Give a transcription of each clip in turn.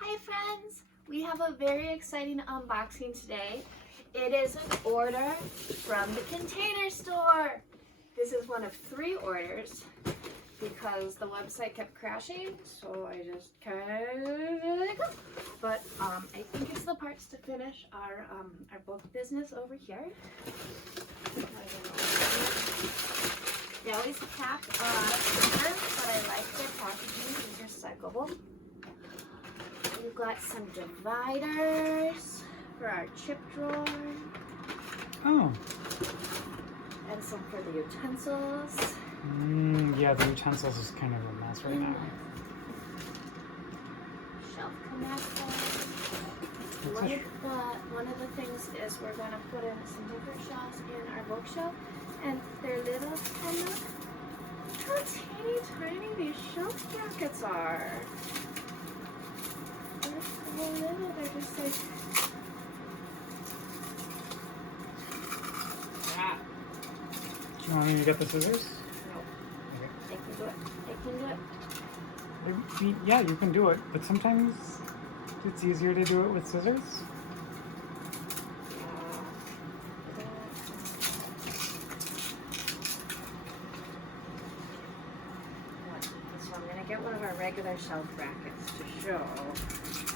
Hi friends! We have a very exciting unboxing today. It is an order from the Container Store. This is one of 3 orders because the website kept crashing, so I just but I think it's the parts to finish our book business over here. They always pack paper, but I like their packaging. These are recyclable. We've got some dividers for our chip drawer. Oh. And some for the utensils. Yeah, the utensils is kind of a mess right now. Shelf connectors. One of the things is we're going to put in some different shelves in our bookshelf. And they're little and look how teeny tiny these shelf brackets are. They're so little, they're just like... Ah. Do you want me to get the scissors? No. Okay. I can do it. I can do it. Yeah, you can do it, but sometimes it's easier to do it with scissors. So I'm going to get one of our regular shelf brackets to show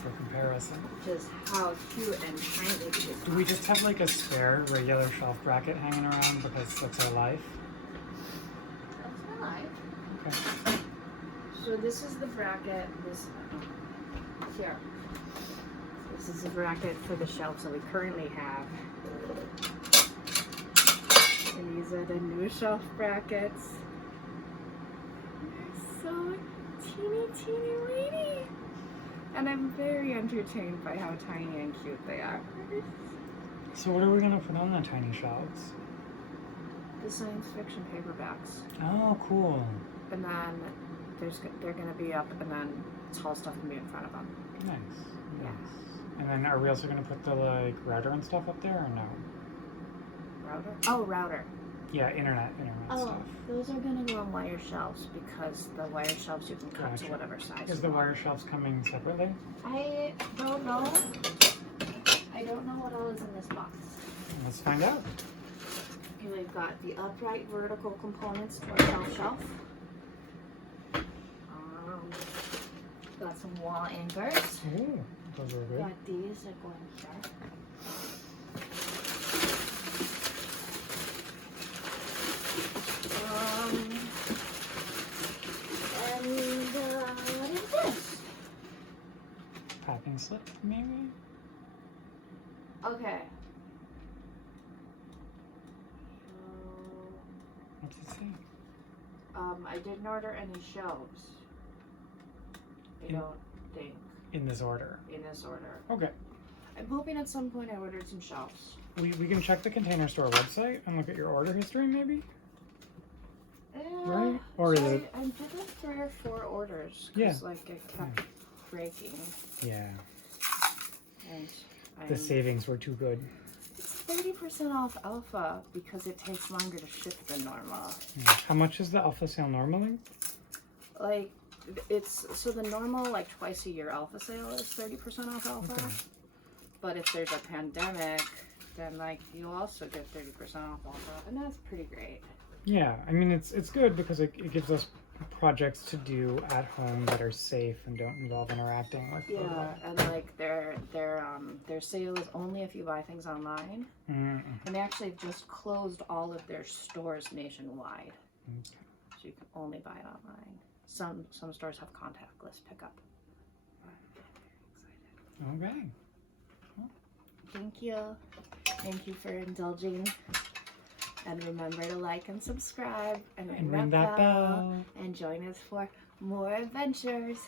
For comparison. just how cute and tiny these are. Do we just have like a spare regular shelf bracket hanging around because that's our life? That's my life. Okay. So this is the bracket. Here. This is the bracket for the shelves that we currently have. And these are the new shelf brackets. They're so teeny weeny. And I'm very entertained by how tiny and cute they are. So what are we gonna put on the tiny shelves? The science fiction paperbacks. Oh, cool. And then they're gonna be up, and then tall stuff can be in front of them. Nice. Yeah. And then are we also gonna put the like router and stuff up there or no? Router? Oh, router. Yeah, internet stuff. Those are gonna go on wire shelves because the wire shelves you can cut Gotcha. to whatever size. Is the wire shelves coming separately? I don't know. I don't know what all is in this box. Let's find out. Okay, we've got the upright vertical components to our shelf. Got some wall anchors. Ooh, those are good. Got these that go in here. What is this? Packing slip, maybe? Okay. What's it say? I didn't order any shelves. I don't think. In this order? In this order. Okay. I'm hoping at some point I ordered some shelves. We can check the Container Store website and look at your order history, maybe? Right? Or is it... I did like 3 or 4 orders. Yeah. Like it kept breaking. Yeah. And The savings were too good. It's 30% off Elfa because it takes longer to ship than normal. Yeah. How much is the Elfa sale normally? Like, so the normal like twice a year Elfa sale is 30% off Elfa. Okay. But if there's a pandemic, then like you also get 30% off Elfa, and that's pretty great. Yeah, I mean it's good because it gives us projects to do at home that are safe and don't involve interacting with people. Yeah, and like their sale is only if you buy things online. And they actually just closed all of their stores nationwide. Okay. So you can only buy it online. Some stores have contactless pickup. I'm very excited. Okay. Well, thank you. Thank you for indulging. And remember to like and subscribe and ring that bell and join us for more adventures.